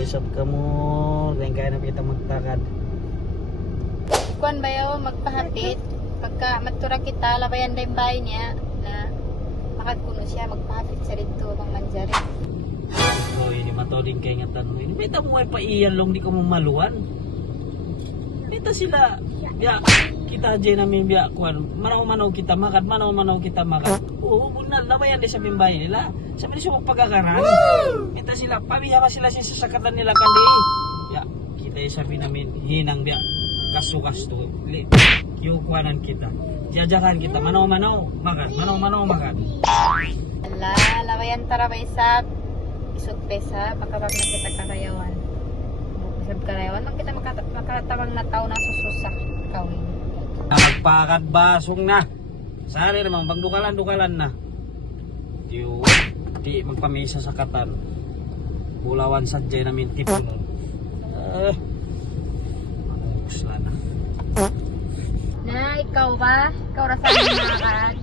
isap ka mo. Kaya na kita magtakad. Kuan bayo magpahapit. Pagka matura kita, labayan na yung bahay niya na makagkuno siya, magpahapit siya rito, pang manjari. So, ini matoding kay nga tanong. Ini beta mo ay paiyan long di ko mamaluan. Beta sila. Ya, kita aja namin biya kuan. Manaw-manaw kita makan, manaw-manaw kita makan. Oo, na labayan di sa bimbay nila. Sabi ni sumong pagkakaran. Beta sila, pamiyama sila sa sasakatan nila kandi. Ya, kita sabi namin hinang biya. Kasto-kasto. Yung kuanan kita. Jajakan kita, manaw-manaw makan, manaw-manaw makan. Ala, labayan tara ba isap? Isot pesa, makabag na kita karayawan. Isap karayawan, nang kita makatabang na tao na sususak kawin. Magpakat basong na. Sari naman, bang dukalan na. Di magpamisa sa katan. Bulawan sadya namin tipon. Mangugus na. Na, ikaw ba? Ikaw rasan yung nakakaad?